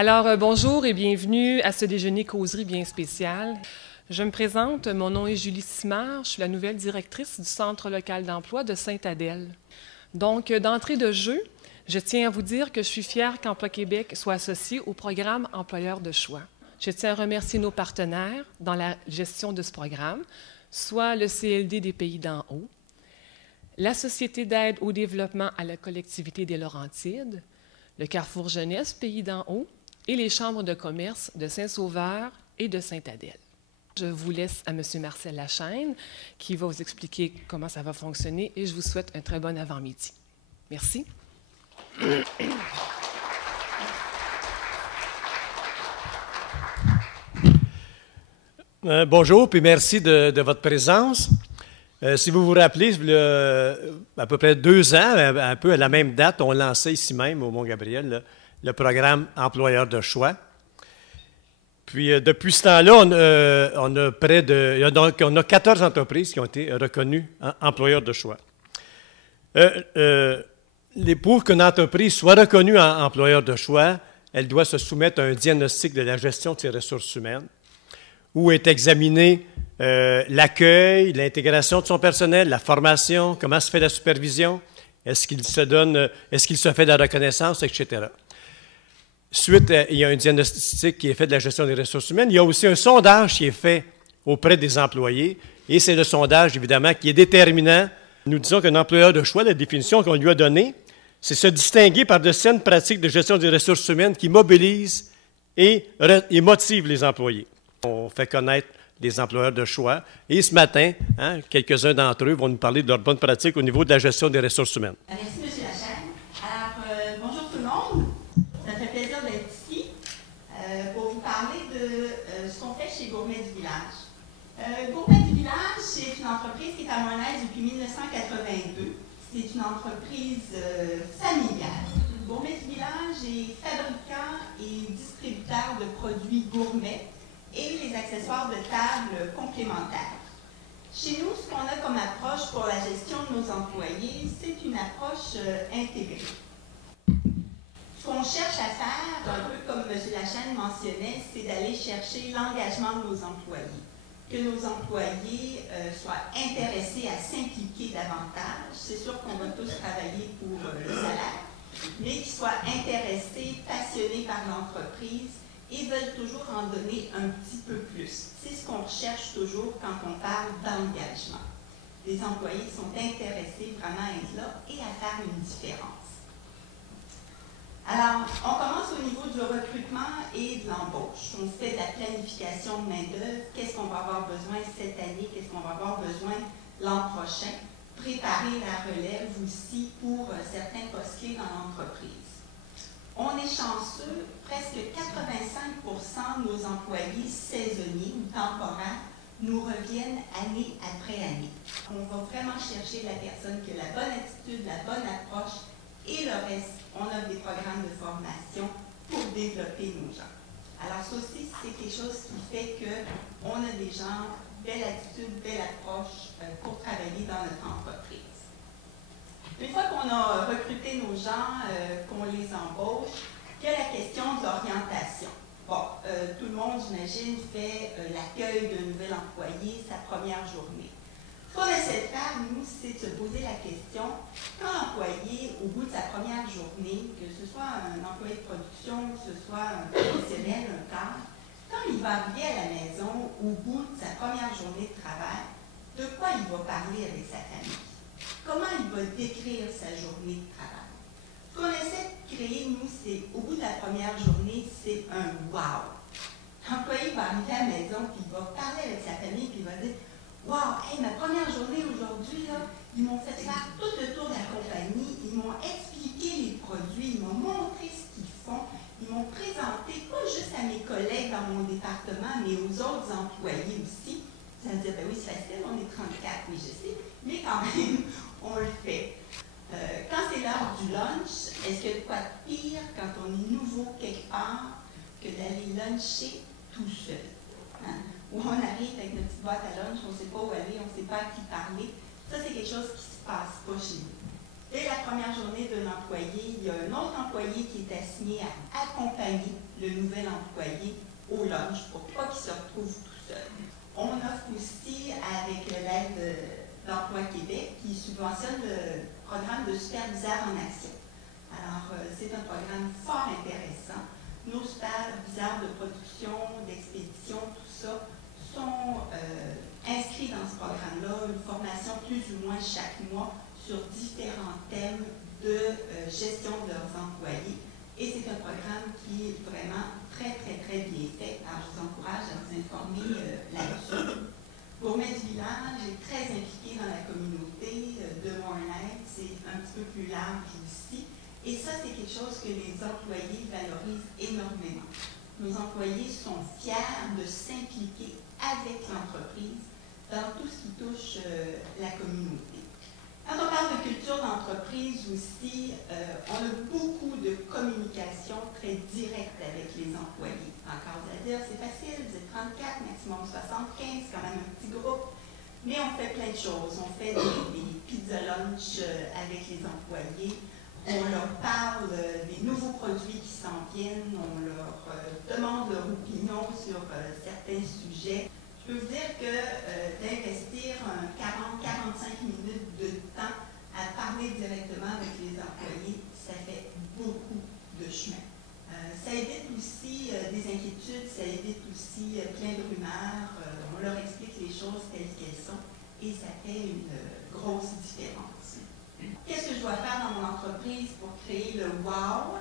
Alors, bonjour et bienvenue à ce déjeuner causerie bien spécial. Je me présente, mon nom est Julie Simard, je suis la nouvelle directrice du Centre local d'emploi de Sainte-Adèle. Donc, d'entrée de jeu, je tiens à vous dire que je suis fière qu'Emploi Québec soit associé au programme Employeur de choix. Je tiens à remercier nos partenaires dans la gestion de ce programme, soit le CLD des Pays d'en haut, la Société d'aide au développement à la collectivité des Laurentides, le Carrefour Jeunesse Pays d'en haut et les chambres de commerce de Saint-Sauveur et de Sainte-Adèle. Je vous laisse à M. Marcel Lachaine qui va vous expliquer comment ça va fonctionner et je vous souhaite un très bon avant-midi. Merci. Bonjour, puis merci de votre présence. Si vous vous rappelez, à peu près 2 ans, un peu à la même date, on lançait ici même, au Mont-Gabriel, le programme Employeur de choix. Puis, depuis ce temps-là, on a 14 entreprises qui ont été reconnues employeurs de choix. Pour qu'une entreprise soit reconnue employeur de choix, elle doit se soumettre à un diagnostic de la gestion de ses ressources humaines, où est examiné l'accueil, l'intégration de son personnel, la formation, comment se fait la supervision, est-ce qu'il se fait de la reconnaissance, etc. Suite, il y a un diagnostic qui est fait de la gestion des ressources humaines. Il y a aussi un sondage qui est fait auprès des employés, et c'est le sondage, évidemment, qui est déterminant. Nous disons qu'un employeur de choix, la définition qu'on lui a donnée, c'est se distinguer par de saines pratiques de gestion des ressources humaines qui mobilisent et motivent les employés. On fait connaître les employeurs de choix. Et ce matin, quelques-uns d'entre eux vont nous parler de leurs bonnes pratiques au niveau de la gestion des ressources humaines. Merci, M. Lachaine. Alors, bonjour tout le monde. Ça me fait plaisir d'être ici pour vous parler de ce qu'on fait chez Gourmet du Village. Gourmet du Village, c'est une entreprise qui est à Montréal depuis 1982. C'est une entreprise familiale. Gourmet du Village est fabricant et distributeur de produits gourmets et les accessoires de table complémentaires. Chez nous, ce qu'on a comme approche pour la gestion de nos employés, c'est une approche intégrée. Ce qu'on cherche à faire, un peu comme M. Lachaine mentionnait, c'est d'aller chercher l'engagement de nos employés. Que nos employés soient intéressés à s'impliquer davantage. C'est sûr qu'on va tous travailler pour le salaire, mais qu'ils soient intéressés, passionnés par l'entreprise et veulent toujours en donner un petit peu plus. C'est ce qu'on recherche toujours quand on parle d'engagement. Les employés sont intéressés vraiment à être là et à faire une différence. Alors, on commence au niveau du recrutement et de l'embauche. On fait de la planification de main-d'œuvre. Qu'est-ce qu'on va avoir besoin cette année? Qu'est-ce qu'on va avoir besoin l'an prochain? Préparer la relève aussi pour certains postes clés dans l'entreprise. On est chanceux, presque 85% de nos employés saisonniers ou temporaires nous reviennent année après année. On va vraiment chercher la personne qui a la bonne attitude, la bonne approche et le reste. On a des programmes de formation pour développer nos gens. Alors ça aussi, c'est quelque chose qui fait qu'on a des gens, belle attitude, belle approche pour travailler dans notre entreprise. Une fois qu'on a recruté nos gens, qu'on les embauche, il y a la question de l'orientation. Bon, tout le monde, j'imagine, fait l'accueil d'un nouvel employé, sa première journée. Ce qu'on essaie de faire, nous, c'est de se poser la question, quand l'employé, au bout de sa première journée, que ce soit un employé de production, que ce soit un professionnel, un cadre, quand il va arriver à la maison, au bout de sa première journée de travail, de quoi il va parler avec sa famille? Comment il va décrire sa journée de travail? Ce qu'on essaie de créer, nous, c'est, au bout de la première journée, c'est un « wow ». L'employé va arriver à la maison, puis il va parler avec sa famille, puis il va dire « wow, hey, ma première journée aujourd'hui, là, ils m'ont fait faire tout le tour de la compagnie, ils m'ont expliqué les produits, ils m'ont montré ce qu'ils font, ils m'ont présenté, pas juste à mes collègues dans mon département, mais aux autres employés aussi. » Ça veut dire, ben oui, c'est facile, on est 34, oui, je sais, mais quand même, on le fait. Quand c'est l'heure du lunch, est-ce qu'il y a de quoi de pire quand on est nouveau quelque part que d'aller luncher tout seul? Où on arrive avec notre petite boîte à lunch, on ne sait pas où aller, on ne sait pas à qui parler. Ça, c'est quelque chose qui ne se passe pas chez nous. Dès la première journée d'un employé, il y a un autre employé qui est assigné à accompagner le nouvel employé au lunch pour pas qu'il se retrouve tout seul. On offre aussi, avec l'aide d'Emploi Québec, qui subventionne le programme de superviseurs en action. Alors, c'est un programme fort intéressant. Nos superviseurs de production, d'expédition, tout ça, sont inscrits dans ce programme-là, une formation plus ou moins chaque mois sur différents thèmes de gestion de leurs employés. Et c'est un programme qui est vraiment très, très, très bien fait. Alors, je vous encourage à vous informer là-dessus. Gourmet du village est très impliqué dans la communauté de Morlaix. C'est un petit peu plus large aussi. Et ça, c'est quelque chose que les employés valorisent énormément. Nos employés sont fiers de s'impliquer avec l'entreprise dans tout ce qui touche la communauté. Quand on parle de culture d'entreprise aussi, on a beaucoup de communication très directe avec les employés. Encore à dire, c'est facile, vous êtes 34, maximum 75, quand même un petit groupe. Mais on fait plein de choses. On fait des pizza lunch avec les employés. On leur parle des nouveaux produits qui s'en viennent. On leur demande leur opinion sur certains sujets. Je peux vous dire que d'investir 40-45 minutes de temps à parler directement avec les employés, ça fait beaucoup de chemin. Ça évite aussi des inquiétudes, ça évite aussi plein de rumeurs. On leur explique les choses telles qu'elles sont et ça fait une grosse différence. Qu'est-ce que je dois faire dans mon entreprise pour créer le wow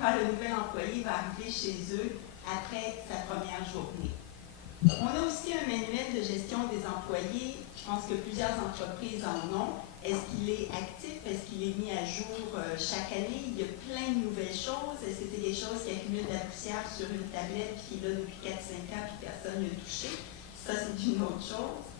quand le nouvel employé va arriver chez eux après sa première journée? On a aussi un manuel de gestion des employés. Je pense que plusieurs entreprises en ont. Est-ce qu'il est actif? Est-ce qu'il est mis à jour chaque année? Il y a plein de nouvelles choses. Est-ce que c'est des choses qui accumulent de la poussière sur une tablette qui est là depuis 4-5 ans et personne n'y a touché? Ça, c'est une autre chose.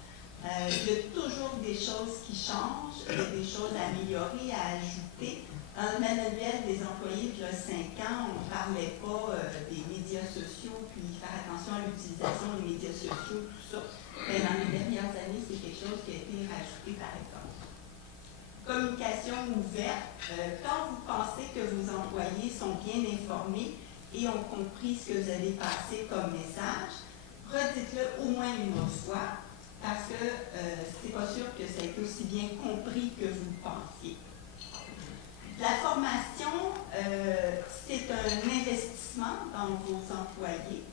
Il y a toujours des choses qui changent, il y a des choses à améliorer, à ajouter. Dans le manuel des employés, il y a 5 ans, on ne parlait pas des médias sociaux, puis faire attention à l'utilisation des médias sociaux, tout ça. Mais dans les dernières années, c'est quelque chose qui a été rajouté, par exemple. Communication ouverte. Quand vous pensez que vos employés sont bien informés et ont compris ce que vous avez passé comme message, redites-le au moins une autre fois, parce que c'est pas sûr que ça a été aussi bien compris que vous le pensiez. La formation, c'est un investissement dans vos employés.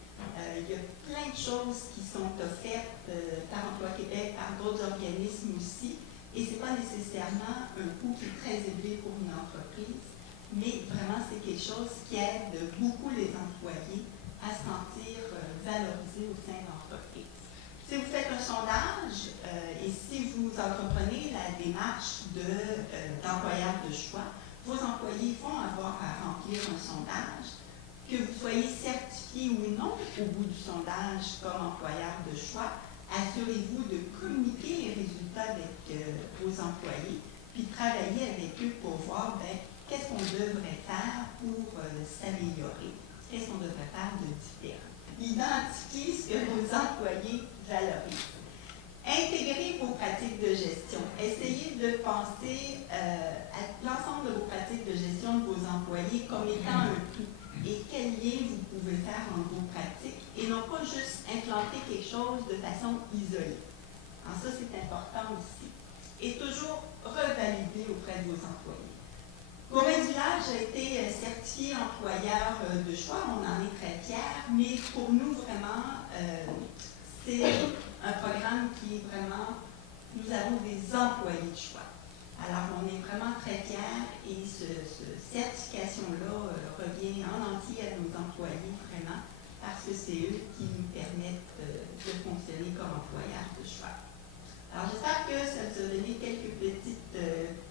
Il y a plein de choses qui sont offertes par Emploi Québec, par d'autres organismes aussi, et ce n'est pas nécessairement un coût qui est très élevé pour une entreprise, mais vraiment c'est quelque chose qui aide beaucoup les employés à se sentir valorisés au sein de l'entreprise. Si vous faites un sondage et si vous entreprenez la démarche d'employeur de choix, vos employés vont avoir à remplir un sondage. Que vous soyez certifié ou non au bout du sondage comme employeur de choix, assurez-vous de communiquer les résultats avec vos employés, puis travailler avec eux pour voir qu'est-ce qu'on devrait faire pour s'améliorer, qu'est-ce qu'on devrait faire de différent. Identifiez ce que vos employés valorisent. Intégrez vos pratiques de gestion. Essayez de penser à l'ensemble de vos pratiques de gestion de vos employés comme étant un tout. Et quel lien vous pouvez faire entre vos pratiques et non pas juste implanter quelque chose de façon isolée. Alors ça, c'est important aussi. Et toujours revalider auprès de vos employés. Gourmet du village a été certifié employeur de choix, on en est très fiers, mais pour nous, vraiment, c'est un programme qui est vraiment, nous avons des employés de choix. Alors, on est vraiment très fiers et cette certification-là revient en entier à nos employés, vraiment, parce que c'est eux qui nous permettent de fonctionner comme employeurs de choix. Alors, j'espère que ça vous a donné quelques petites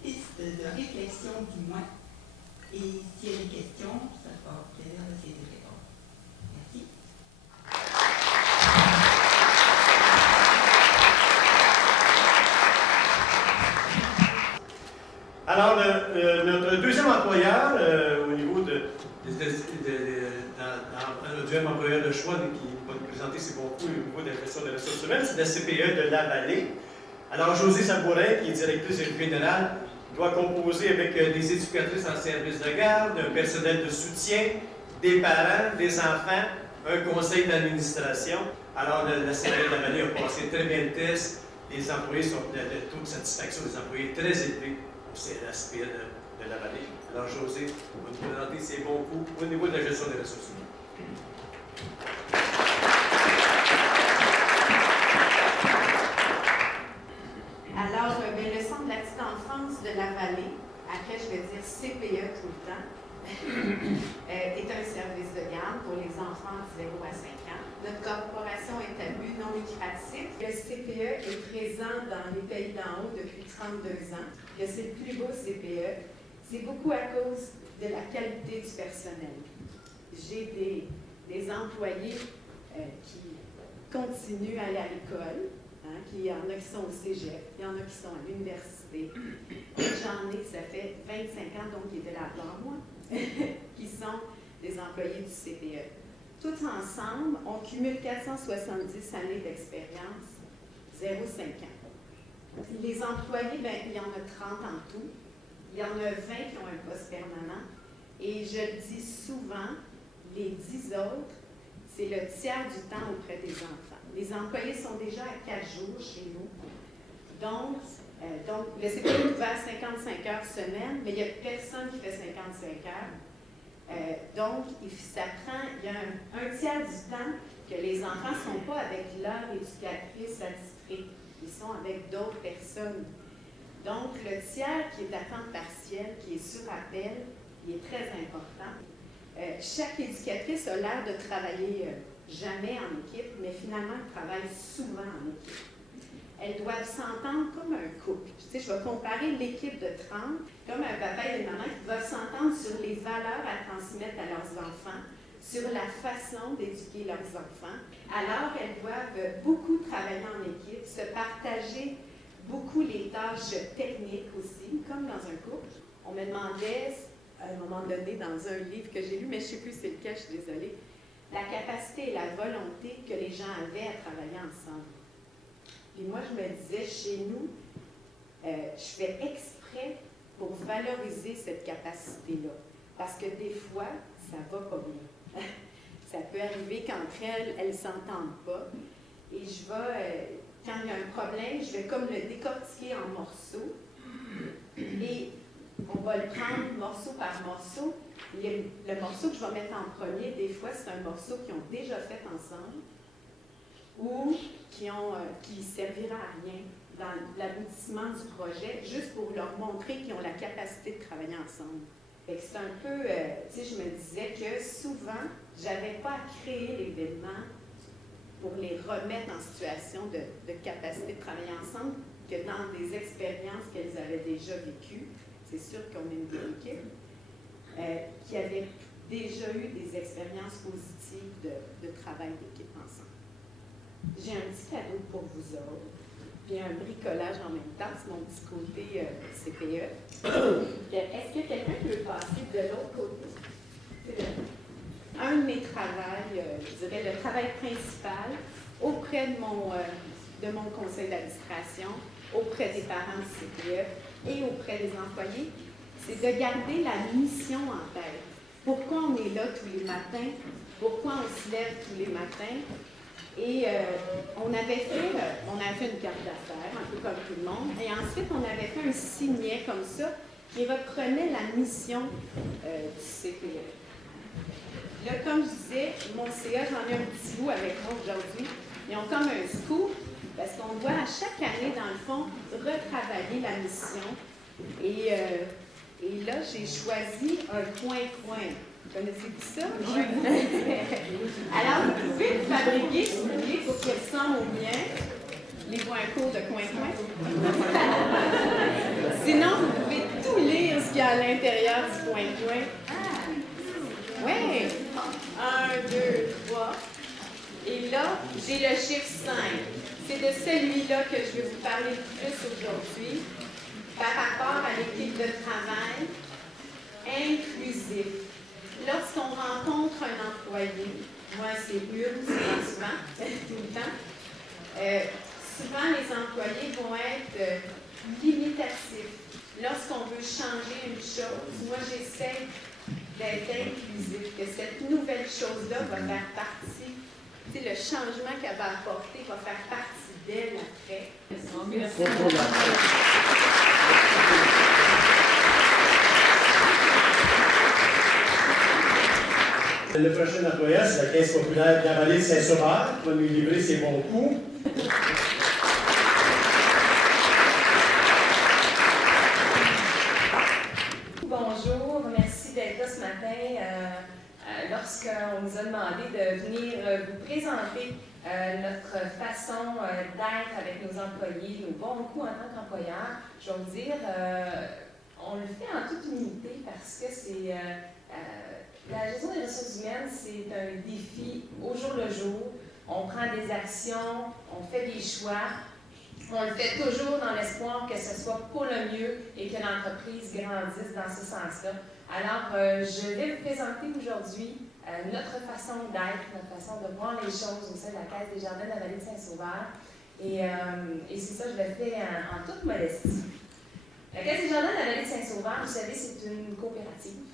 pistes de réflexion du moins. Et s'il y a des questions, ça me fera plaisir d'essayer de répondre. Merci. Alors, notre deuxième employeur, au niveau du deuxième employeur de choix qui va nous présenter ses bons coups au niveau de la gestion des ressources humaines, c'est la CPE de La Vallée. Alors, Josée Sabourin, qui est directrice générale, doit composer avec des éducatrices en service de garde, un personnel de soutien, des parents, des enfants, un conseil d'administration. Alors, la CRL de la Vallée a passé très bien le test. Les employés sont, le taux de satisfaction des employés est très élevé au CRSP de la Vallée. Alors, José, on va nous présenter ses bons coups au niveau de la gestion des ressources humaines. Alors, le Centre de la petite enfance de la Vallée, après je vais dire CPE tout le temps, est un service de garde pour les enfants de 0 à 5 ans. Notre corporation est à but non lucratif. Le CPE est présent dans les pays d'en haut depuis 32 ans. C'est le plus beau CPE. C'est beaucoup à cause de la qualité du personnel. J'ai des employés qui continuent à aller à l'école. Il y en a qui sont au cégep, il y en a qui sont à l'université. J'en ai, ça fait 25 ans, donc qui étaient là avant moi, qui sont des employés du CPE. Tous ensemble, on cumule 470 années d'expérience, 0,5 ans. Les employés, il y en a 30 en tout. Il y en a 20 qui ont un poste permanent. Et je le dis souvent, les 10 autres, c'est le tiers du temps auprès des enfants. Les employés sont déjà à 4 jours chez nous. Donc le CPE est ouvert 55 heures semaine, mais il n'y a personne qui fait 55 heures. Donc, ça prend, il y a un tiers du temps que les enfants ne sont pas avec leur éducatrice à district. Ils sont avec d'autres personnes. Donc, le tiers qui est à temps partiel, qui est sur appel, il est très important. Chaque éducatrice a l'air de travailler jamais en équipe, mais finalement, elle travaille souvent en équipe. Elles doivent s'entendre comme un couple. Tu sais, je vais comparer l'équipe de 30 comme un papa et une maman qui doivent s'entendre sur les valeurs à transmettre à leurs enfants, sur la façon d'éduquer leurs enfants. Alors, elles doivent beaucoup travailler en équipe, se partager beaucoup les tâches techniques aussi, comme dans un couple. On me demandait, à un moment donné, dans un livre que j'ai lu, mais je ne sais plus c'est lequel, je suis désolée, la capacité et la volonté que les gens avaient à travailler ensemble. Et moi, je me disais, chez nous, je fais exprès pour valoriser cette capacité-là. Parce que des fois, ça ne va pas bien. Ça peut arriver qu'entre elles ne s'entendent pas. Et je vais, quand il y a un problème, je vais comme le décortiquer en morceaux. Et on va le prendre morceau par morceau. Le morceau que je vais mettre en premier, des fois, c'est un morceau qu'ils ont déjà fait ensemble ou qui ne servira à rien dans l'aboutissement du projet, juste pour leur montrer qu'ils ont la capacité de travailler ensemble. C'est un peu, tu sais, je me disais que souvent, je n'avais pas à créer l'événement pour les remettre en situation de capacité de travailler ensemble, que dans des expériences qu'elles avaient déjà vécues, c'est sûr qu'on est une bonne équipe, qui avaient déjà eu des expériences positives de travail d'équipe ensemble. J'ai un petit cadeau pour vous autres, puis un bricolage en même temps, c'est mon petit côté CPE. Est-ce que quelqu'un peut passer de l'autre côté? Un de mes travails, je dirais le travail principal, auprès de mon conseil d'administration, auprès des parents du CPE et auprès des employés, c'est de garder la mission en tête. Pourquoi on est là tous les matins? Pourquoi on se lève tous les matins? Et on avait fait une carte d'affaires, un peu comme tout le monde, et ensuite on avait fait un signet comme ça qui reprenait la mission du CPE. Là, comme je disais, mon CA, j'en ai un petit bout avec moi aujourd'hui. Ils ont comme un scoop, parce qu'on doit à chaque année, dans le fond, retravailler la mission. Et là, j'ai choisi un coin-coin. Connaissez-vous ça? Alors, vous pouvez le fabriquer, si vous voulez, pour qu'il ressemble au mien. Les points courts de coin-coin. Sinon, vous pouvez tout lire ce qu'il y a à l'intérieur du coin-coin. Oui! 1, 2, 3. Et là, j'ai le chiffre 5. C'est de celui-là que je vais vous parler plus aujourd'hui par rapport à l'équipe de travail inclusif. Lorsqu'on rencontre un employé, moi c'est une, c'est souvent, tout le temps, souvent les employés vont être limitatifs. lorsqu'on veut changer une chose, moi j'essaie d'être inclusif, que cette nouvelle chose-là va faire partie, tu sais, le changement qu'elle va apporter va faire partie d'elle après. Le prochain employeur, c'est la Caisse populaire de la vallée de Saint-Sauveur, qui va nous livrer ses bons coups. Bonjour, merci d'être là ce matin. Lorsqu'on nous a demandé de venir vous présenter notre façon d'être avec nos employés, nos bons coups en tant qu'employeur, je vais vous dire, on le fait en toute humilité parce que c'est la gestion des ressources humaines, c'est un défi au jour le jour. On prend des actions, on fait des choix. On le fait toujours dans l'espoir que ce soit pour le mieux et que l'entreprise grandisse dans ce sens-là. Alors, je vais vous présenter aujourd'hui notre façon d'être, notre façon de voir les choses au sein de la Caisse des Jardins de la vallée de Saint-Sauveur. Et c'est ça, je le fais en toute modestie. La Caisse des Jardins de la vallée de Saint-Sauveur, vous savez, c'est une coopérative.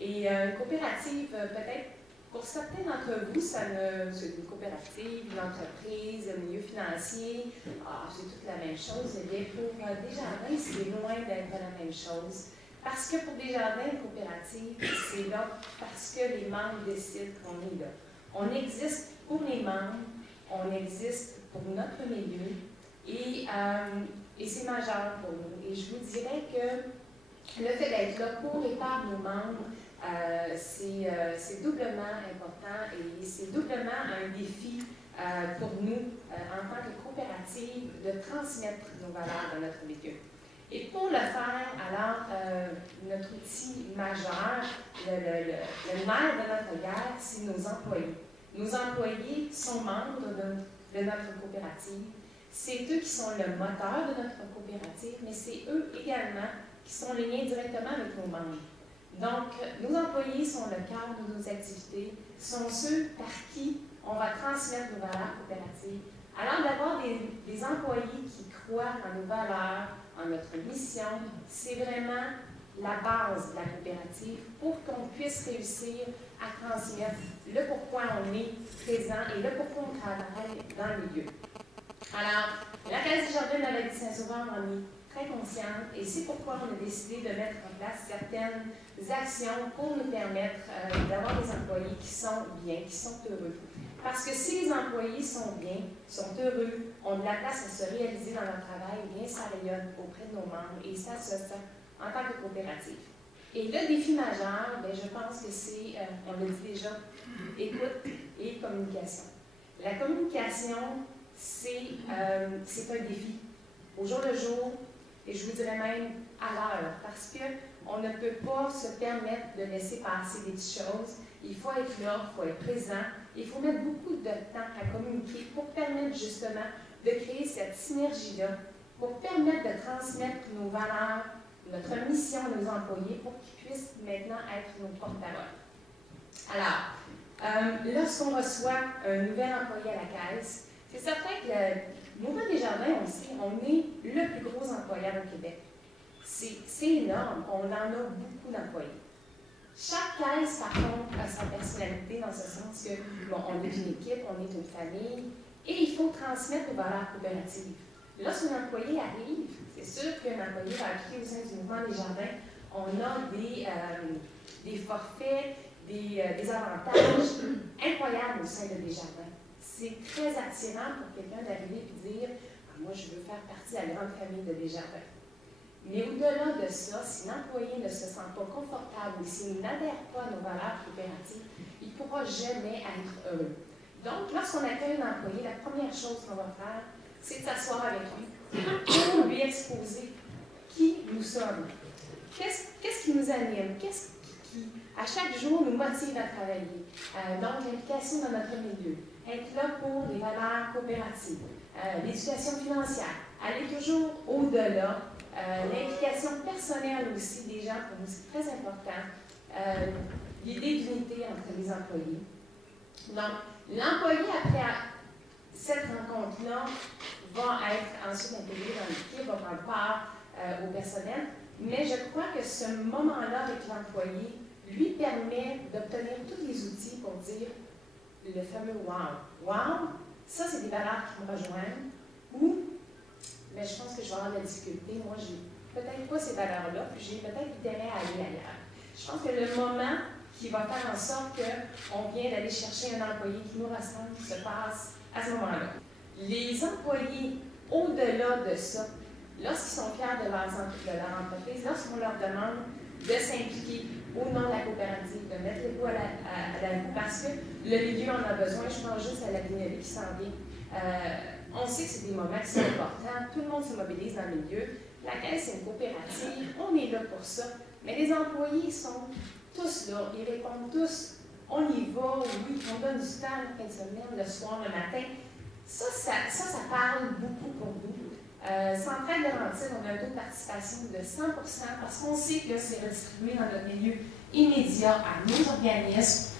Et une coopérative, peut-être, pour certains d'entre vous, c'est une coopérative, une entreprise, un milieu financier, c'est toute la même chose. Eh bien, pour Desjardins, c'est loin d'être la même chose. Parce que pour Desjardins, une coopérative, c'est là parce que les membres décident qu'on est là. On existe pour les membres, on existe pour notre milieu, et c'est majeur pour nous. Et je vous dirais que le fait d'être là pour et par nos membres, c'est doublement important et c'est doublement un défi pour nous, en tant que coopérative, de transmettre nos valeurs dans notre milieu. Et pour le faire, alors, notre outil majeur, le nerf de notre guerre, c'est nos employés. Nos employés sont membres de notre coopérative. C'est eux qui sont le moteur de notre coopérative, mais c'est eux également qui sont liés directement avec nos membres. Donc, nos employés sont le cœur de nos activités, sont ceux par qui on va transmettre nos valeurs coopératives. Alors, d'avoir des employés qui croient en nos valeurs, en notre mission, c'est vraiment la base de la coopérative pour qu'on puisse réussir à transmettre le pourquoi on est présent et le pourquoi on travaille dans le milieu. Alors, la Caisse des Jardins de la vallée de Saint-Sauveur en est très consciente et c'est pourquoi on a décidé de mettre en place certaines actions pour nous permettre d'avoir des employés qui sont bien, qui sont heureux. Parce que si les employés sont bien, sont heureux, ont de la place à se réaliser dans leur travail, bien ça rayonne auprès de nos membres et ça se sent en tant que coopérative. Et le défi majeur, bien, je pense que c'est, on l'a dit déjà, écoute et communication. La communication, c'est un défi au jour le jour, et je vous dirais même à l'heure, parce qu'on ne peut pas se permettre de laisser passer des petites choses. Il faut être là, il faut être présent, il faut mettre beaucoup de temps à communiquer pour permettre justement de créer cette synergie-là, pour permettre de transmettre nos valeurs, notre mission à nos employés pour qu'ils puissent maintenant être nos porte-paroles. Alors, lorsqu'on reçoit un nouvel employé à la caisse, c'est certain que le Mouvement Desjardins, on sait, on est le plus gros employeur au Québec. C'est énorme, on en a beaucoup d'employés. Chaque caisse, par contre, a sa personnalité dans ce sens que, bon, on est une équipe, on est une famille, et il faut transmettre nos valeurs coopératives. Lorsqu'un employé arrive, c'est sûr qu'un employé va appliquer au sein du Mouvement Desjardins, on a des forfaits, des avantages incroyables au sein de Desjardins. C'est très attirant pour quelqu'un d'arriver et de dire « Moi, je veux faire partie de la grande famille de Desjardins ». Mais au-delà de ça, si l'employé ne se sent pas confortable ou s'il n'adhère pas à nos valeurs coopératives, il ne pourra jamais être heureux. Donc, lorsqu'on accueille un employé, la première chose qu'on va faire, c'est de s'asseoir avec lui pour lui exposer qui nous sommes. Qu'est-ce qui nous anime? Qu'est-ce qui, à chaque jour, nous motive à travailler? Donc, l'implication dans notre milieu. Être là pour les valeurs coopératives. L'éducation financière. Aller toujours au-delà. L'implication personnelle aussi des gens, pour nous, c'est très important. L'idée d'unité entre les employés. Donc, l'employé, après cette rencontre-là, va être ensuite intégré dans l'équipe, va prendre part au personnel. mais je crois que ce moment-là avec l'employé lui permet d'obtenir tous les outils pour dire le fameux « wow ». « Wow », ça, c'est des valeurs qui me rejoignent, ou mais je pense que je vais avoir de la difficulté. Moi, j'ai peut-être pas ces valeurs-là, puis j'ai peut-être intérêt à aller ailleurs. Je pense que le moment qui va faire en sorte qu'on vient d'aller chercher un employé qui nous ressemble se passe à ce moment-là. Les employés, au-delà de ça, lorsqu'ils sont fiers de leur entreprise, lorsqu'on leur demande de s'impliquer au nom de la coopérative, de mettre les coups à la roue, parce que le milieu en a besoin. Je pense juste à la Guinée qui s'en vient. On sait que c'est des moments qui sont importants. Tout le monde se mobilise dans le milieu. La Caisse, c'est une coopérative. On est là pour ça. Mais les employés sont tous là. Ils répondent tous. On y va, oui, on donne du temps la fin de semaine, le soir, le matin. Ça parle beaucoup pour nous. Centrale de Laurentides, on a un taux de participation de 100% parce qu'on sait que c'est redistribué dans notre milieu immédiat à nos organismes.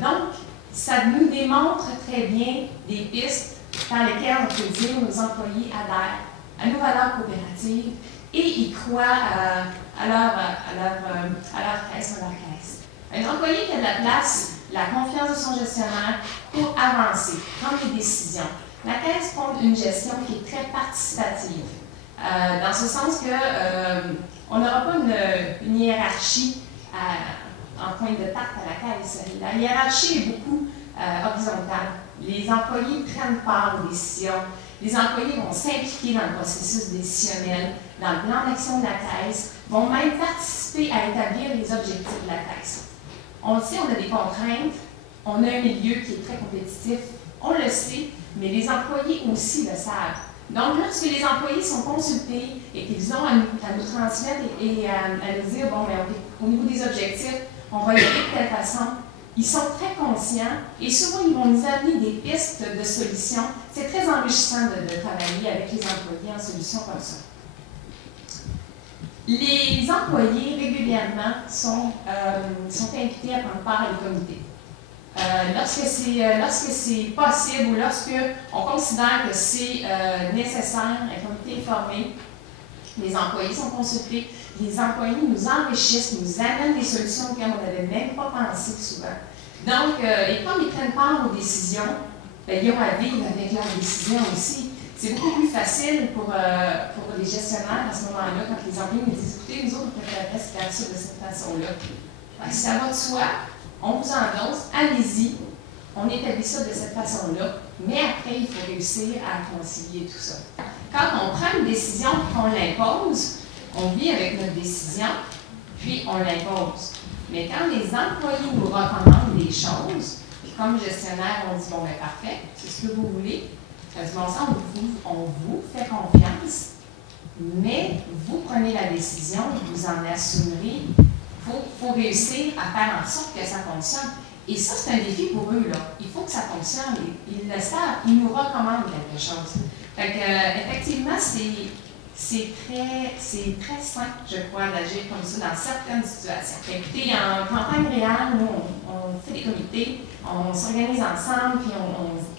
Donc, ça nous démontre très bien des pistes dans lesquelles on peut dire que nos employés adhèrent à nos valeurs coopératives et ils croient à leur caisse. Un employé qui a de la place, la confiance de son gestionnaire pour avancer, prendre des décisions. La Caisse prend une gestion qui est très participative, dans ce sens qu'on n'aura pas une hiérarchie en point de tarte à la Caisse. La hiérarchie est beaucoup horizontale. Les employés prennent part aux décisions. Les employés vont s'impliquer dans le processus décisionnel, dans le plan d'action de la Caisse, vont même participer à établir les objectifs de la Caisse. On le sait, on a des contraintes, on a un milieu qui est très compétitif, on le sait, mais les employés aussi le savent. Donc, lorsque les employés sont consultés et qu'ils ont à nous transmettre et à nous dire, bon, bien, au niveau des objectifs, on va y aller de telle façon, ils sont très conscients et souvent, ils vont nous amener des pistes de solutions. C'est très enrichissant de travailler avec les employés en solutions comme ça. Les employés, régulièrement, sont invités à prendre part à des comités. Lorsque c'est possible ou lorsque on considère que c'est nécessaire, un comité est formé, les employés sont consultés, les employés nous enrichissent, nous amènent des solutions auxquelles on n'avait même pas pensé souvent. Donc, et comme ils prennent part aux décisions, bien, ils ont à vivre avec leurs décisions aussi. C'est beaucoup plus facile pour les gestionnaires à ce moment-là, quand les employés nous disent, écoutez, nous autres, on préférerait faire ça de cette façon-là. Ça va de soi. On vous endosse, allez-y, on établit ça de cette façon-là, mais après, il faut réussir à concilier tout ça. Quand on prend une décision et qu'on l'impose, on vit avec notre décision, puis on l'impose. Mais quand les employés nous recommandent des choses, puis comme gestionnaire, on dit, bon, bien parfait, c'est ce que vous voulez, ça dit, bon sang, on vous fait confiance, mais vous prenez la décision, vous en assumerez. Il faut réussir à faire en sorte que ça fonctionne. Et ça, c'est un défi pour eux, là. Il faut que ça fonctionne. Ils le savent. Ils nous recommandent quelque chose. Fait que, effectivement, c'est très sain, je crois, d'agir comme ça dans certaines situations. Écoutez, en campagne réelle, nous, on fait des comités, on s'organise ensemble, puis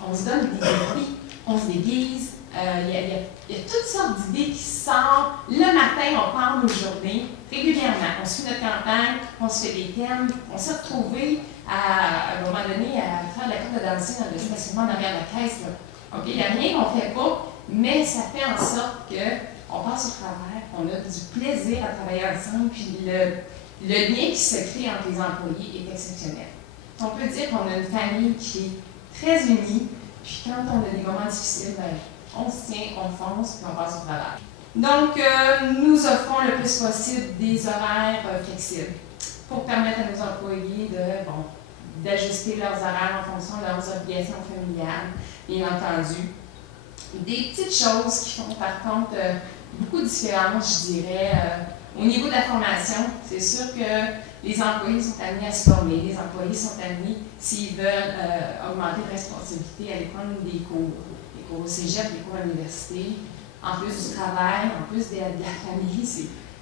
on se donne des défis, on se déguise. Il y a toutes sortes d'idées qui sortent. Le matin, on part nos journées régulièrement. On suit notre campagne, on se fait des thèmes. On s'est retrouvés à un moment donné à faire de la course de dancing dans le stationnement derrière la caisse. OK, il n'y a rien qu'on ne fait pas, mais ça fait en sorte qu'on passe au travers, on a du plaisir à travailler ensemble, puis le lien qui se crée entre les employés est exceptionnel. On peut dire qu'on a une famille qui est très unie, puis quand on a des moments difficiles, bien, on se tient, on fonce, puis on passe au travail. Donc, nous offrons le plus possible des horaires flexibles pour permettre à nos employés d'ajuster leurs horaires en fonction de leurs obligations familiales, bien entendu. Des petites choses qui font par contre beaucoup de différence, je dirais. Au niveau de la formation, c'est sûr que les employés sont amenés à se former, les employés sont amenés, s'ils veulent augmenter de responsabilité, à aller prendre des cours au cégep, des cours à l'université, en plus du travail, en plus de la famille,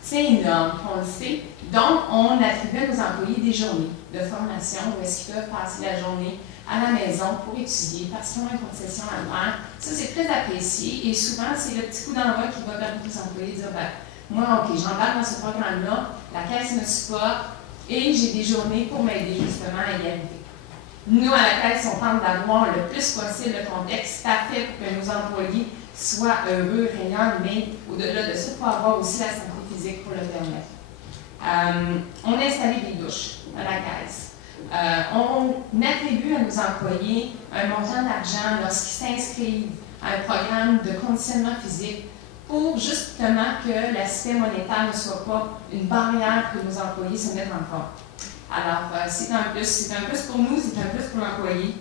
c'est énorme, on le sait. Donc, on attribue à nos employés des journées de formation où est-ce qu'ils peuvent passer la journée à la maison pour étudier, parce qu'ils ont une concession à faire. Ça, c'est très apprécié et souvent, c'est le petit coup d'envoi qui va permettre aux employés de dire, ben, moi, OK, j'embarque dans ce programme-là, la caisse me supporte et j'ai des journées pour m'aider justement à y arriver. Nous, à la caisse, on tente d'avoir le plus possible le contexte parfait pour que nos employés soient heureux, rayonnent, mais au-delà de ça, il faut avoir aussi la santé physique pour le permettre. On a installé des douches à la caisse. On attribue à nos employés un montant d'argent lorsqu'ils s'inscrivent à un programme de conditionnement physique pour justement que l'aspect monétaire ne soit pas une barrière pour nos employés se mettre en forme. Alors, c'est un plus pour nous, c'est un plus pour l'employé.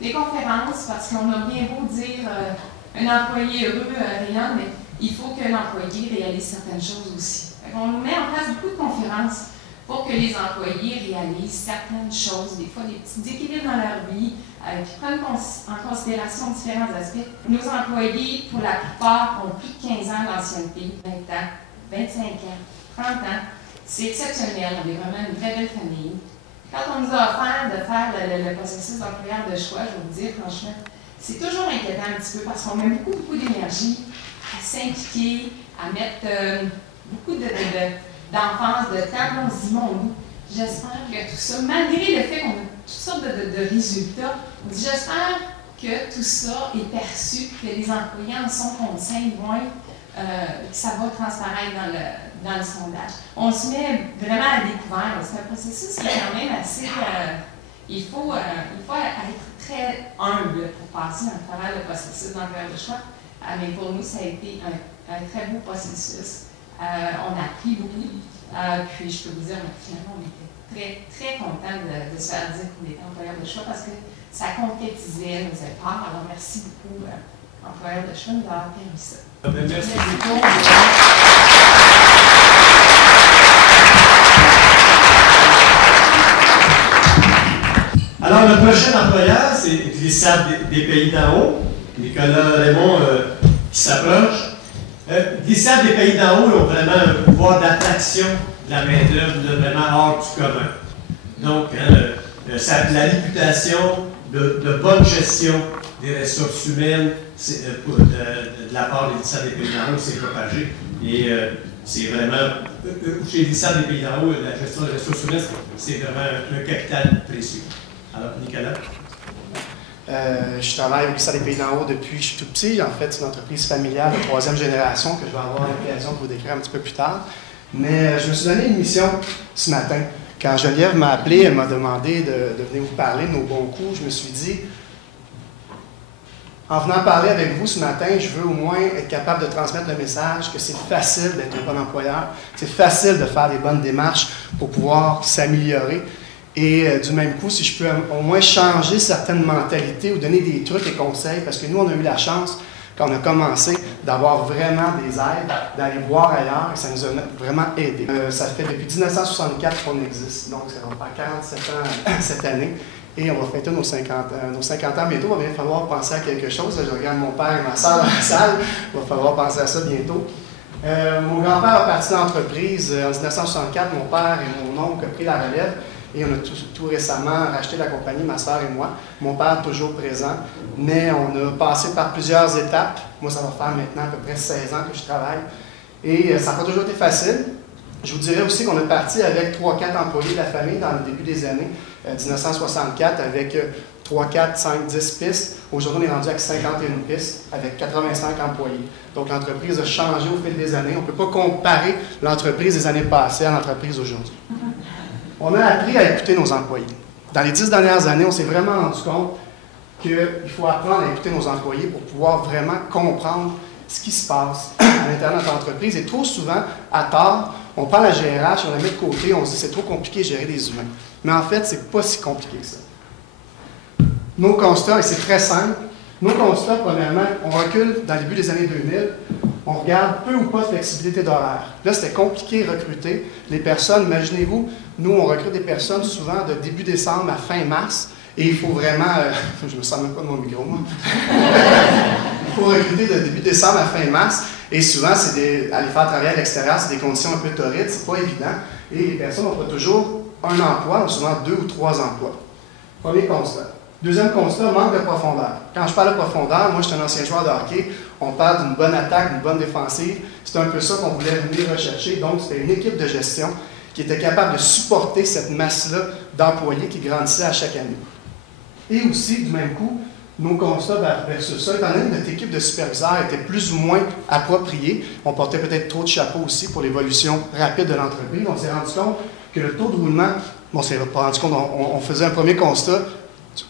Les conférences, parce qu'on a bien beau dire un employé heureux, rayonne, mais il faut que l'employé réalise certaines choses aussi. On met en place beaucoup de conférences pour que les employés réalisent certaines choses, des fois des petits déséquilibres dans leur vie, qui prennent en considération différents aspects. Nos employés, pour la plupart, ont plus de 15 ans d'ancienneté, 20 ans, 25 ans, 30 ans. C'est exceptionnel, on est vraiment une très belle famille. Quand on nous a offert de faire le processus d'employeur de choix, je vais vous dire franchement, c'est toujours inquiétant un petit peu parce qu'on met beaucoup d'énergie à s'impliquer, à mettre beaucoup d'enfance, de temps, on se dit, mon Dieu, j'espère que tout ça, malgré le fait qu'on a toutes sortes de résultats, on dit, j'espère que tout ça est perçu, que les employés en sont conscients, que ça va transparaître dans le sondage. On se met vraiment à découvert. C'est un processus qui est quand même assez... il faut être très humble pour passer à travers le processus d'employeur de choix. Mais pour nous, ça a été un très beau processus. On a appris beaucoup. Puis je peux vous dire, finalement, on était très, très contents de se faire dire qu'on était employeur de choix parce que ça concrétisait nos efforts. Alors merci beaucoup, employeur de choix, d'avoir permis ça. Merci beaucoup. Alors, le prochain employeur, c'est Glissade des Pays d'en haut. Nicolas Raymond qui s'approche. Glissade des Pays d'en haut ont vraiment un pouvoir d'attraction de la main-d'œuvre vraiment hors du commun. Donc, la réputation de bonne gestion des ressources humaines de la part des Glissades des Pays d'en haut, c'est propagé. Et c'est vraiment, chez Glissades des Pays d'en haut, la gestion des ressources humaines, c'est vraiment un capital précieux. Alors, Nicolas? Je travaille au Glissades des Pays d'en haut depuis que je suis tout petit. En fait, c'est une entreprise familiale de 3e génération que je vais avoir l'occasion de vous décrire un petit peu plus tard. Mais je me suis donné une mission ce matin. Quand Geneviève m'a appelé, elle m'a demandé de venir vous parler de nos bons coups. Je me suis dit, en venant parler avec vous ce matin, je veux au moins être capable de transmettre le message que c'est facile d'être un bon employeur, c'est facile de faire des bonnes démarches pour pouvoir s'améliorer. Et du même coup, si je peux au moins changer certaines mentalités ou donner des trucs et conseils, parce que nous, on a eu la chance, quand on a commencé, d'avoir vraiment des aides, d'aller voir ailleurs, et ça nous a vraiment aidé. Ça fait depuis 1964 qu'on existe, donc ça va faire 47 ans cette année. Et on va fêter nos 50 ans bientôt. Il va bien falloir penser à quelque chose. Là, je regarde mon père et ma soeur dans la salle. Il va falloir penser à ça bientôt. Mon grand-père a parti d'entreprise en 1964. Mon père et mon oncle ont pris la relève. Et on a tout récemment racheté la compagnie, ma soeur et moi. Mon père toujours présent. Mais on a passé par plusieurs étapes. Moi, ça va faire maintenant à peu près 16 ans que je travaille. Et ça n'a pas toujours été facile. Je vous dirais aussi qu'on est parti avec 3-4 employés de la famille dans le début des années 1964 avec 3, 4, 5, 10 pistes. Aujourd'hui, on est rendu avec 51 pistes avec 85 employés. Donc, l'entreprise a changé au fil des années. On ne peut pas comparer l'entreprise des années passées à l'entreprise d'aujourd'hui. On a appris à écouter nos employés. Dans les 10 dernières années, on s'est vraiment rendu compte qu'il faut apprendre à écouter nos employés pour pouvoir vraiment comprendre ce qui se passe à l'intérieur de notre entreprise. Et trop souvent, à tort, on prend la GRH, on la met de côté, on se dit c'est trop compliqué de gérer des humains. Mais en fait, c'est pas si compliqué que ça. Nos constats, et c'est très simple, nos constats, premièrement, on recule dans le début des années 2000, on regarde peu ou pas de flexibilité d'horaire. Là, c'était compliqué de recruter les personnes. Imaginez-vous, nous, on recrute des personnes souvent de début décembre à fin mars, et il faut vraiment, je me sens même pas de mon micro, moi. Il faut recruter de début décembre à fin mars, et souvent, c'est aller faire travailler à l'extérieur, c'est des conditions un peu torrides, c'est pas évident, et les personnes n'ont pas toujours un emploi, ont souvent 2 ou 3 emplois. Premier constat. Deuxième constat, manque de profondeur. Quand je parle de profondeur, moi je suis un ancien joueur de hockey, on parle d'une bonne attaque, d'une bonne défensive. C'est un peu ça qu'on voulait venir rechercher. Donc c'était une équipe de gestion qui était capable de supporter cette masse-là d'employés qui grandissait à chaque année. Et aussi, du même coup, nos constats versus ça, étant donné que notre équipe de superviseurs était plus ou moins appropriée, on portait peut-être trop de chapeaux aussi pour l'évolution rapide de l'entreprise. On s'est rendu compte que le taux de roulement, bon, on s'est pas rendu compte, on faisait un premier constat,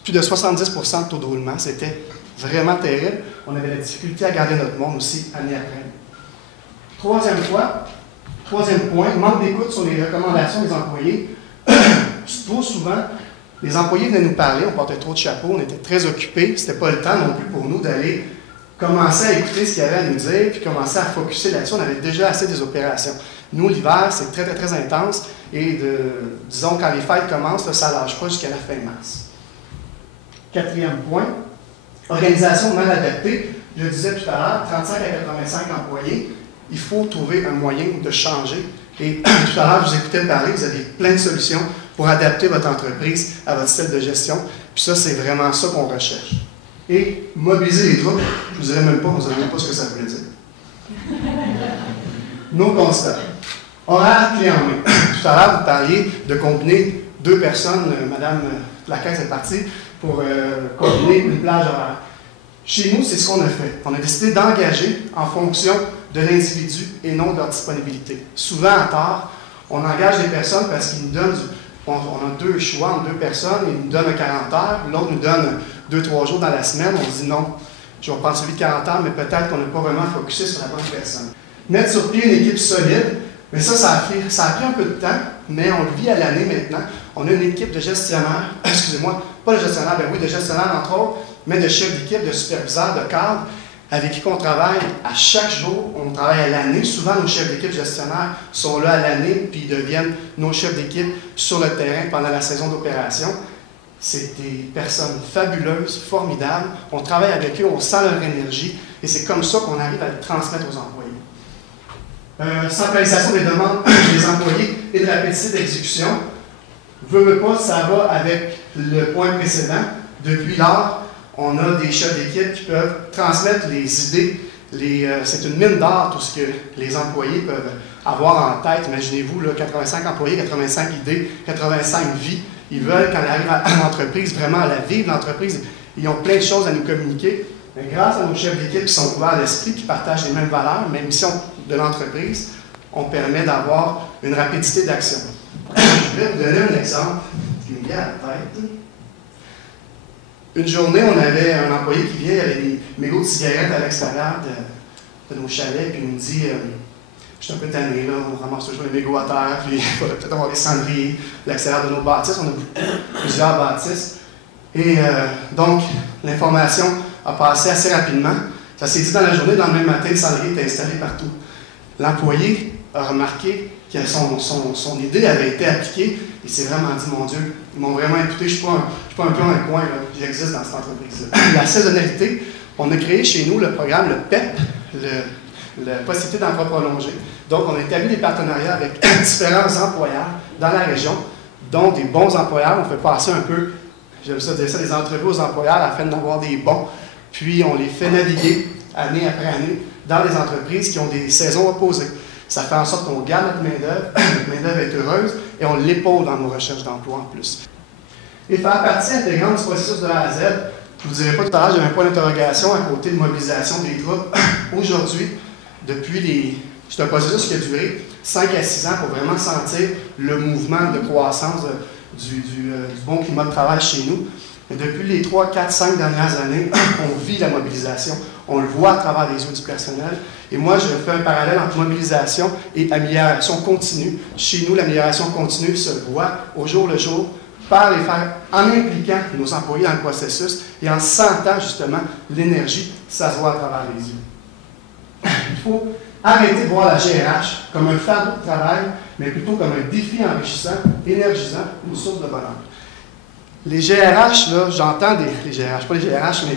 plus de 70% de taux de roulement, c'était vraiment terrible. On avait la difficulté à garder notre monde aussi année après. Troisième point, manque d'écoute sur les recommandations des employés. Trop souvent, les employés venaient nous parler, on portait trop de chapeaux, on était très occupés, c'était pas le temps non plus pour nous d'aller commencer à écouter ce qu'il y avait à nous dire, puis commencer à focusser là-dessus. On avait déjà assez des opérations. Nous, l'hiver, c'est très, très, très intense, et disons, quand les fêtes commencent, là, ça ne lâche pas jusqu'à la fin mars. Quatrième point, organisation mal adaptée. Je le disais tout à l'heure, 35 à 85 employés, il faut trouver un moyen de changer. Et tout à l'heure, je vous écoutais parler, vous avez plein de solutions pour adapter votre entreprise à votre style de gestion. Puis ça, c'est vraiment ça qu'on recherche. Et mobiliser les troupes, je ne vous dirai même pas, vous ne savez même pas ce que ça voulait dire. Nos constats. Horaire clé en main. Tout à l'heure, vous parliez de combiner 2 personnes, Madame Lacaisse est partie, pour combiner une plage horaire. Chez nous, c'est ce qu'on a fait. On a décidé d'engager en fonction de l'individu et non de leur disponibilité. Souvent, à tort, on engage des personnes parce qu'ils nous donnent on a 2 choix entre 2 personnes, ils nous donnent un 40 heures, l'autre nous donne 2-3 jours dans la semaine. On se dit non, je vais prendre celui de 40 heures, mais peut-être qu'on n'a pas vraiment focusé sur la bonne personne. Mettre sur pied une équipe solide, mais ça a pris un peu de temps, mais on le vit à l'année maintenant. On a une équipe de gestionnaires, excusez-moi, pas de gestionnaires, ben oui, de gestionnaires entre autres, mais de chefs d'équipe, de superviseurs, de cadres, avec qui on travaille à chaque jour, on travaille à l'année. Souvent, nos chefs d'équipe gestionnaires sont là à l'année, puis ils deviennent nos chefs d'équipe sur le terrain pendant la saison d'opération. C'est des personnes fabuleuses, formidables. On travaille avec eux, on sent leur énergie, et c'est comme ça qu'on arrive à le transmettre aux employés. Centralisation des demandes des employés et de la rapidité d'exécution. Veux pas, ça va avec le point précédent. Depuis lors, on a des chefs d'équipe qui peuvent transmettre les idées. C'est une mine d'or, tout ce que les employés peuvent avoir en tête. Imaginez-vous, là, 85 employés, 85 idées, 85 vies. Ils veulent, quand ils arrivent à l'entreprise, vraiment la vivre, l'entreprise. Ils ont plein de choses à nous communiquer. Mais grâce à nos chefs d'équipe qui sont ouverts d'esprit, qui partagent les mêmes valeurs, même mission de l'entreprise, on permet d'avoir une rapidité d'action. Je vais vous donner un exemple qui me vient à la tête. Une journée, on avait un employé qui vient, il avait des mégots de cigarettes à l'extérieur de nos chalets, puis il nous dit je suis un peu tanné, là, on ramasse toujours les mégots à terre, puis il faudrait peut-être avoir des cendriers à l'extérieur de nos bâtisses. On a plusieurs bâtisses. Et donc, l'information a passé assez rapidement. Ça s'est dit dans la journée, dans le même matin, le cendrier était installé partout. L'employé a remarqué que son idée avait été appliquée. Il s'est vraiment dit, mon Dieu, ils m'ont vraiment écouté, je ne suis pas un peu dans le coin, j'existe dans cette entreprise-là. La saisonnalité, on a créé chez nous le programme, le PEP, la possibilité d'emploi prolongé. Donc, on a établi des partenariats avec différents employeurs dans la région, dont des bons employeurs. On fait passer un peu, j'aime ça dire ça, des entrevues aux employeurs afin d'avoir des bons. Puis, on les fait naviguer année après année dans les entreprises qui ont des saisons opposées. Ça fait en sorte qu'on garde notre main-d'œuvre est heureuse et on l'épaule dans nos recherches d'emploi en plus. Et faire partie intégrante du processus de A à Z, je ne vous dirai pas tout à l'heure, j'avais un point d'interrogation à côté de mobilisation des troupes. Aujourd'hui, c'est un processus qui a duré 5 à 6 ans pour vraiment sentir le mouvement de croissance du bon climat de travail chez nous. Et depuis les 3, 4, 5 dernières années, on vit la mobilisation. On le voit à travers les yeux du personnel. Et moi, je fais un parallèle entre mobilisation et amélioration continue. Chez nous, l'amélioration continue se voit au jour le jour par les faire, en impliquant nos employés dans le processus et en sentant justement l'énergie, ça se voit à travers les yeux. Il faut arrêter de voir la GRH comme un fardeau de travail, mais plutôt comme un défi enrichissant, énergisant, une source de bonheur. Les GRH, là, j'entends les GRH, pas les GRH, mais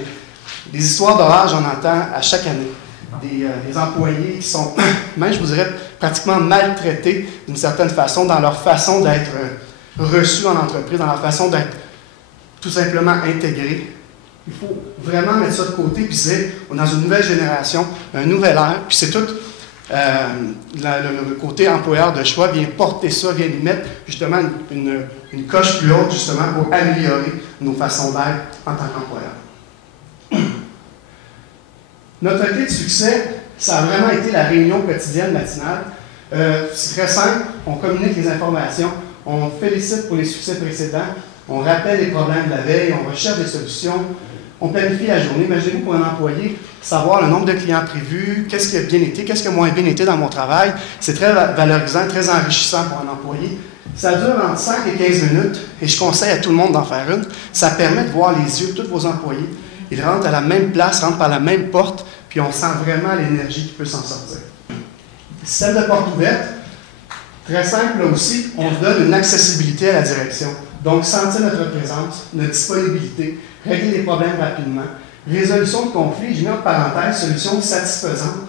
des histoires d'horreur, j'en entends à chaque année. Des employés qui sont, même je vous dirais, pratiquement maltraités d'une certaine façon dans leur façon d'être reçus en entreprise, dans leur façon d'être tout simplement intégré. Il faut vraiment mettre ça de côté, puis on est dans une nouvelle génération, un nouvel ère, puis c'est tout le côté employeur de choix vient porter ça, vient lui mettre justement une coche plus haute, justement, pour améliorer nos façons d'être en tant qu'employeur. Notre clé de succès, ça a vraiment été la réunion quotidienne matinale. C'est très simple, on communique les informations, on félicite pour les succès précédents, on rappelle les problèmes de la veille, on recherche des solutions, on planifie la journée. Imaginez-vous pour un employé, savoir le nombre de clients prévus, qu'est-ce qui a bien été, qu'est-ce qui a moins bien été dans mon travail. C'est très valorisant, très enrichissant pour un employé. Ça dure entre 5 et 15 minutes et je conseille à tout le monde d'en faire une. Ça permet de voir les yeux de tous vos employés. Ils rentrent à la même place, rentrent par la même porte, puis on sent vraiment l'énergie qui peut s'en sortir. Système de porte ouverte, très simple là aussi, on donne une accessibilité à la direction. Donc, sentir notre présence, notre disponibilité, régler les problèmes rapidement. Résolution de conflit, je mets en parenthèse, solution satisfaisante.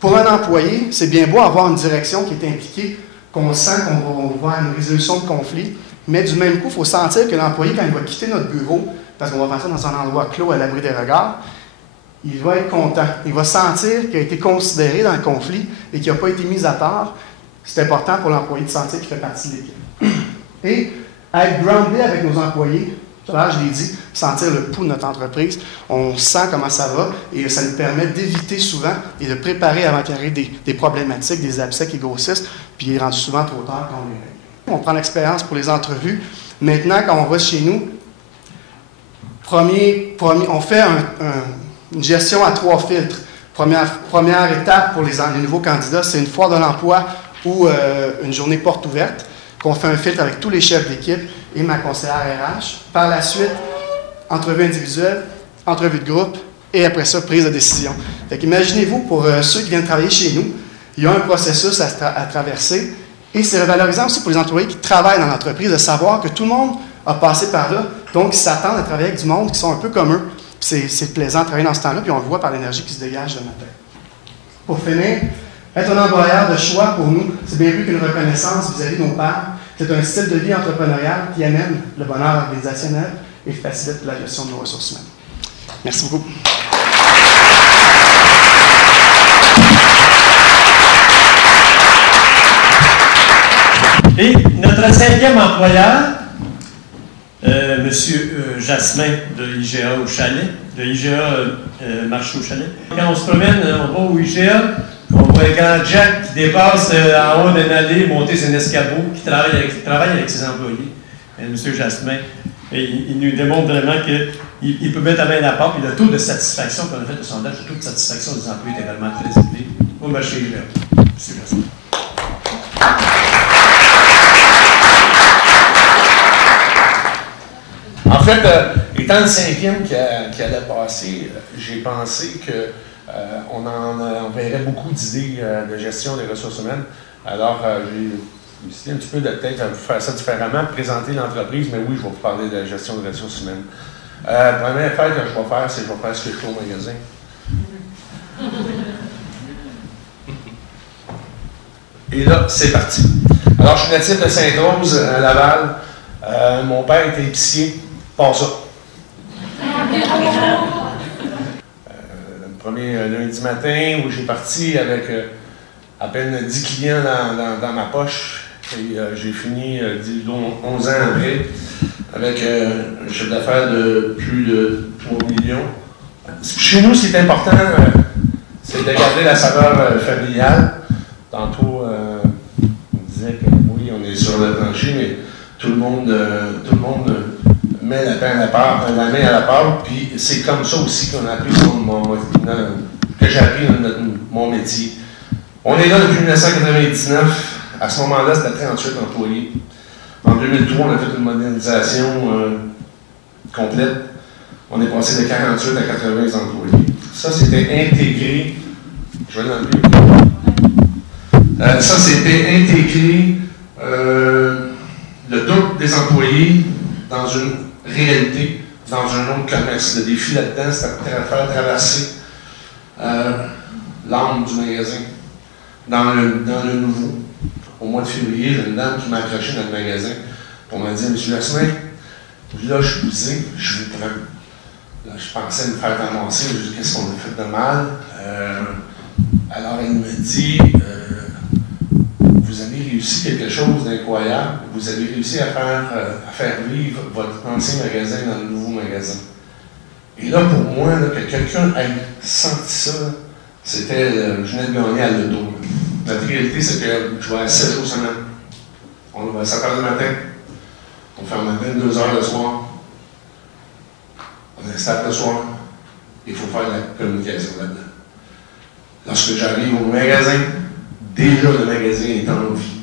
Pour un employé, c'est bien beau avoir une direction qui est impliquée, qu'on sent qu'on va à une résolution de conflit, mais du même coup, il faut sentir que l'employé, quand il va quitter notre bureau, parce qu'on va faire ça dans un endroit clos à l'abri des regards, il va être content. Il va sentir qu'il a été considéré dans le conflit et qu'il n'a pas été mis à part. C'est important pour l'employé de sentir qu'il fait partie de l'équipe. Et être groundé avec nos employés, là, je l'ai dit, sentir le pouls de notre entreprise, on sent comment ça va et ça nous permet d'éviter souvent et de préparer avant qu'il y ait des problématiques, des abcès qui grossissent, puis il est rendu souvent trop tard quand on les règle. On prend l'expérience pour les entrevues. Maintenant, quand on va chez nous, on fait une gestion à 3 filtres. Première étape pour les nouveaux candidats, c'est une foire de l'emploi ou une journée porte ouverte, qu'on fait un filtre avec tous les chefs d'équipe et ma conseillère RH. Par la suite, entrevue individuelle, entrevue de groupe et après ça, prise de décision. Imaginez-vous, pour ceux qui viennent travailler chez nous, il y a un processus à traverser et c'est valorisant aussi pour les employés qui travaillent dans l'entreprise de savoir que tout le monde a passé par là, donc ils s'attendent à travailler avec du monde qui sont un peu comme eux. C'est plaisant de travailler dans ce temps-là, puis on le voit par l'énergie qui se dégage le matin. Pour finir, être un employeur de choix pour nous, c'est bien plus qu'une reconnaissance vis-à-vis de nos pairs. C'est un style de vie entrepreneurial qui amène le bonheur organisationnel et facilite la gestion de nos ressources humaines. Merci beaucoup. Et notre 5e employeur, M. Jasmin de IGA au chalet, de IGA Marché au chalet. Quand on se promène, on va au IGA, on voit un grand Jack qui dépasse en haut d'une allée, monter sur un escabeau, qui travaille avec ses employés. M. Jasmin, et il nous démontre vraiment qu'il peut mettre la main à la porte, et le taux de satisfaction, qu'on a fait le sondage, le taux de satisfaction des employés est également très élevé au marché IGA. M. Jasmin. En fait, étant le 5e qui allait passer, j'ai pensé qu'on verrait beaucoup d'idées de gestion des ressources humaines. Alors, j'ai décidé un petit peu de peut-être faire ça différemment, présenter l'entreprise, mais oui, je vais vous parler de la gestion des ressources humaines. La première affaire que je vais faire, c'est que je vais faire ce que je fais au magasin. Et là, c'est parti. Alors, je suis natif de Sainte-Rose, à Laval. Mon père était épicier. Pas ça. Le premier lundi matin où j'ai parti avec à peine 10 clients dans ma poche et j'ai fini 11 ans après avec un chiffre d'affaires de plus de 3 millions. Chez nous, ce qui est important, c'est de garder la saveur familiale. Tantôt, on disait que oui, on est sur le plancher, mais tout le monde met la main à la pâte, puis c'est comme ça aussi qu'on a appris que j'ai appris mon métier. On est là depuis 1999. À ce moment-là, c'était 38 employés. En 2003, on a fait une modernisation complète. On est passé de 48 à 80 employés. Ça, c'était intégré. Je vais l'enlever. Ça, c'était intégré le double des employés dans une réalité, dans un autre commerce. Le défi là-dedans, c'était de faire traverser l'âme du magasin dans le nouveau. Au mois de février, j'ai une dame qui m'a accroché dans le magasin pour me dire « Monsieur Jasmin, Là, je suis usé, je vais prendre. Là, je pensais me faire ramasser, je dis qu'est-ce qu'on a fait de mal. Alors elle me dit vous avez réussi quelque chose d'incroyable, vous avez réussi à faire vivre votre ancien magasin dans le nouveau magasin. Et là, pour moi, là, que quelqu'un ait senti ça, c'était, je venais de gagner à l'auto. Notre réalité, c'est que je vais à 7 jours semaine. On va à 7 h du matin, on ferme à 22 h le soir, on installe le soir, il faut faire de la communication là-dedans. Lorsque j'arrive au magasin, déjà le magasin est en vie.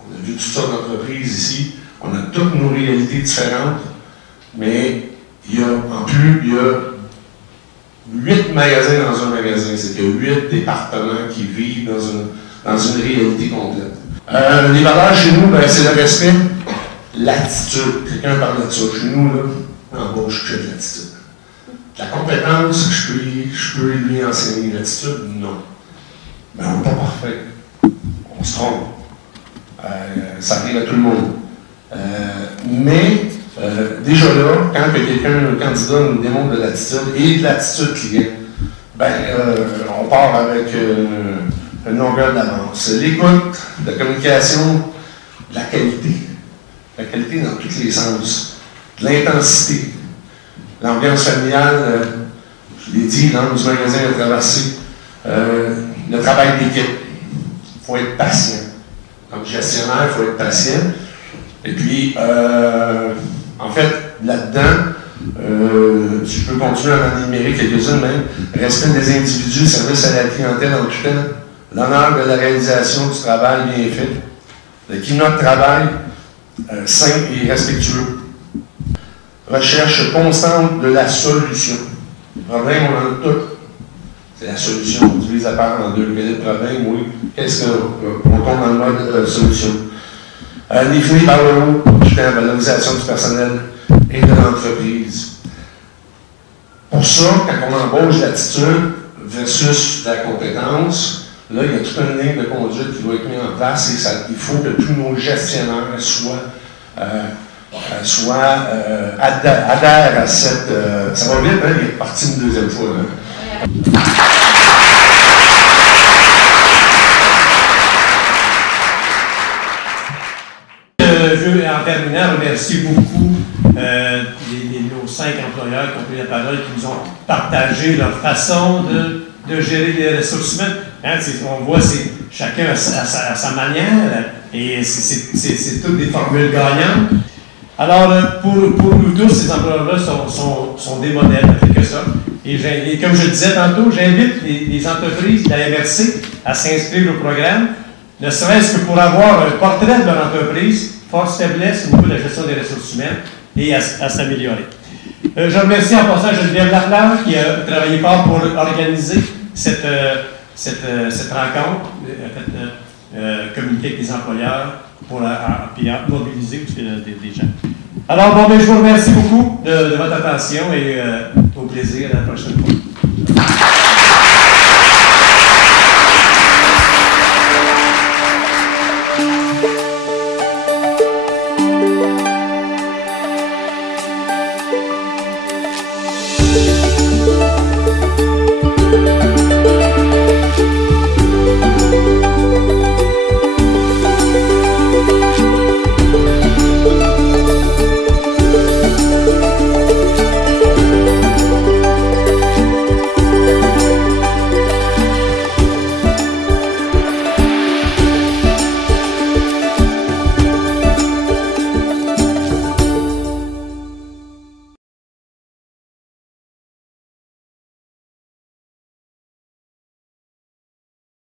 On a vu toutes sortes d'entreprises ici, on a toutes nos réalités différentes, mais il y a 8 magasins dans un magasin, c'est qu'il y a 8 départements qui vivent dans une réalité complète. Les valeurs chez nous, ben, c'est le respect, l'attitude. Quelqu'un parle de ça. Chez nous, là, en bas, je fais de l'attitude. La compétence, je peux lui enseigner. L'attitude, non. Mais on n'est pas parfait. On se trompe. Ça arrive à tout le monde. Mais déjà là, quand un candidat nous démontre de l'attitude et de l'attitude client, ben, on part avec une longueur d'avance. L'écoute, la communication, la qualité. La qualité dans tous les sens. De l'intensité. L'ambiance familiale, je l'ai dit, l'angle du magasin a traversé. Le travail d'équipe. Il faut être patient. Comme gestionnaire, il faut être patient. Et puis, en fait, là-dedans, je peux continuer à en énumérer quelques-unes même. Respect des individus, service à la clientèle en tout temps, l'honneur de la réalisation du travail bien fait, le climat de travail sain et respectueux, recherche constante de la solution. Le problème, on en a tout. C'est la solution. On utilise la part en deux. Quel est le problème? Oui. Qu'est-ce qu'on tombe dans le mode solution? Défini par le haut, la valorisation du personnel et de l'entreprise. Pour ça, quand on embauche l'attitude versus la compétence, là, il y a toute une ligne de conduite qui doit être mise en place et il faut que tous nos gestionnaires adhèrent à cette... ça va vite, hein? Il est parti une deuxième fois. Là. Je veux, en terminant, remercier beaucoup nos 5 employeurs qui ont pris la parole, qui nous ont partagé leur façon de gérer les ressources humaines. Hein, on voit chacun à sa manière et c'est toutes des formules gagnantes. Alors, pour nous tous, ces employeurs-là sont des modèles, en quelque sorte. Et comme je le disais tantôt, j'invite les entreprises de la MRC à s'inscrire au programme, ne serait-ce que pour avoir un portrait de leur entreprise, force, faiblesse au niveau de la gestion des ressources humaines et à s'améliorer. Je remercie en passant Geneviève Lafleur qui a travaillé fort pour organiser cette rencontre, communiquer avec les employeurs pour mobiliser aussi des gens. Alors, bon, je vous remercie beaucoup de votre attention et au plaisir à la prochaine fois.